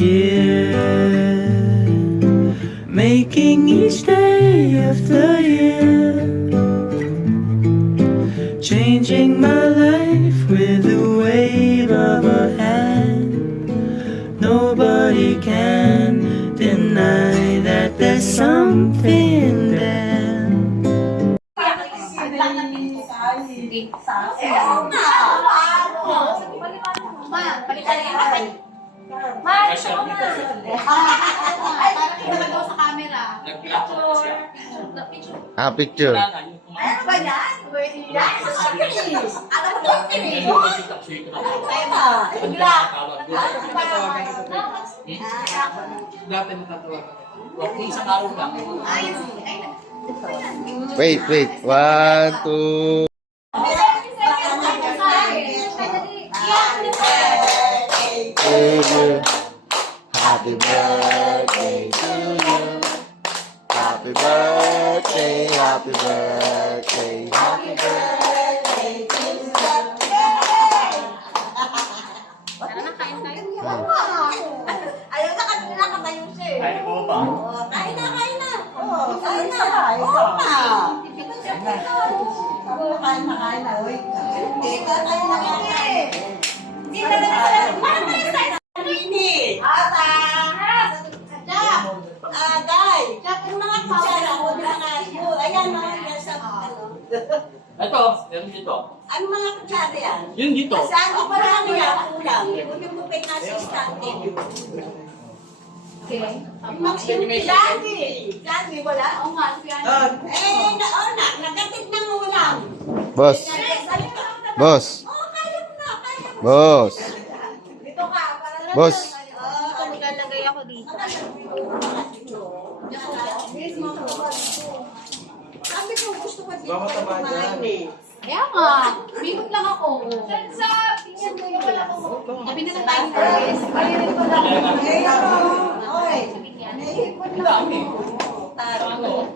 year, making each day after year, changing my life with a wave of a hand. Nobody can deny that there's something there. Ah, picture. Ano ba yan? Ano ba ito? Dati natatawa ka. Isang araw lang. Wait. 1, 2. To you. Happy birthday to you. Happy birthday, happy birthday, happy birthday to you. Ayaw na kanina katayo siya eh. Ay, oo ba? Kain na. Kain na. Oo pa. Kain na. Uy. Hindi ka kain na kami. Hindi na lang. Parang excited. Hindi. Ata. Jack. Guy. Jack, yung mga kutsara. Ayan, mga nasa ano. Ito, yan dito. Ano mga kutsara yan? Yun dito. Saan ko marami yan? Kulang. Kung yung bupay na sa stante. Okay. Sandy, wala? Oo nga, nagatit ng ulam. Boss. Boss. Oo, kaya mo na. Boss. Dito ka. Boss. Maglalagay ako dito. Sabi ko, gusto ko dito kumain eh. Kaya nga, minut lang ako. Sa pinyan ko yung wala ko. Kapinit na tayo ko guys. Ayun ko lang. Oy, naihipon lang.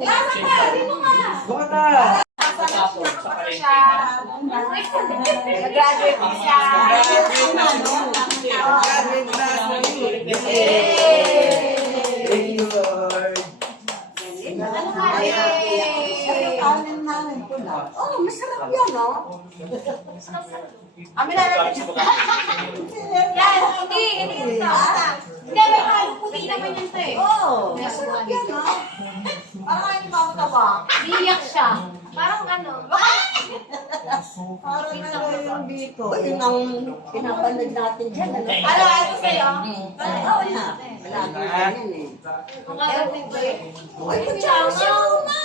Lasa ka, dito ka. Nag-graduate siya. Oh, masarap yan, no? Amin na natin. Yan, hindi ito. Hindi, may halo puti naman yan ito eh. Oo, masarap yan, no? Parang kayo makakaba. Iiyak siya. Parang ano. Parang ano yung dito. Yun ang pinapanood natin dyan. Ano sa'yo? Oo na. Malagi yan eh. Kung kagating ko eh. Uy, kutsara siya muna.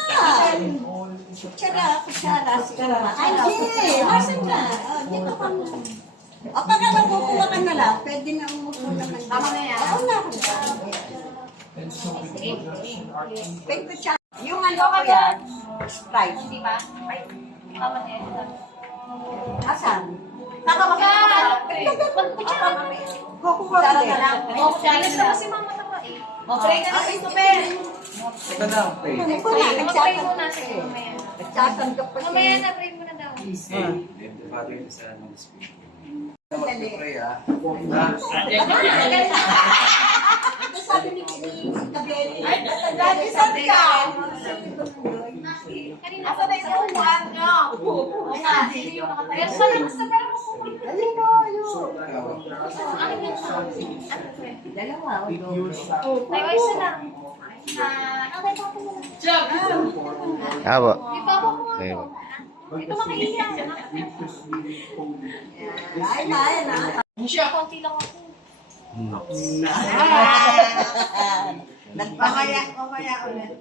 Kutsara. Ay, hindi. Nasaan ka? Dito ka muna. O, pagka magkukuha ka na lang, pwede na umupo naman. Tama na yan. Oo na. Pwede kutsara. Yung ano ko yan, Sprite. Di ba? Ay, tama na yan. Asan? Magkutsara na eh. Kukuha ka na lang. Alis na kasi mama na ba eh. Pray ka na ito, Ben. Ito na, pray. Hindi ko na. Mag-pray muna sige mamaya. Nagsasantok pa siya. Mamaya na, pray muna daw. Father, in the Son, and the Spirit. Dali. Pray, ah. Ito sabi ni Tabeli. Ay, dati sabi ka. Kanina pa na yung upuan nyo. Pero sa labas na pero Ayun o, ayun. ano yun? Dalawa. Tayo isa lang. Nakay pa po muna. Abo. Di pa po muna. Ayun. Ito makaiyan. Ay, na. Konti lang ako. Nagpamaya ulit.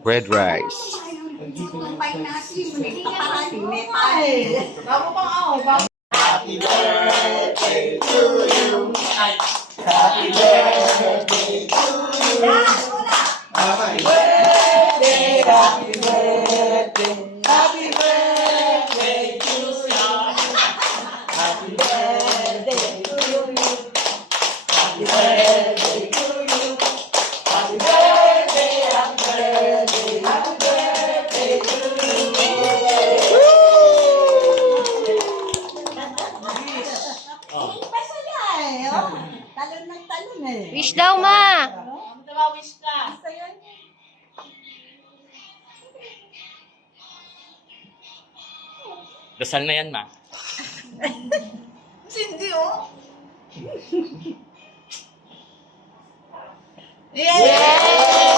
Red rice. Kumpay natin. Paparating. May pay. Bago pang ako. Bago. Happy birthday to you. Happy birthday to you. Happy birthday, happy birthday, happy birthday to you. Happy birthday to you. Happy birthday to you. Happy birthday, happy birthday, happy birthday to you. Pasaya eh. Talon ng talon eh. Wish daw, ma. Wish ka. Sa'yo. Dasal na yan, ma. Hindi oh. Yay!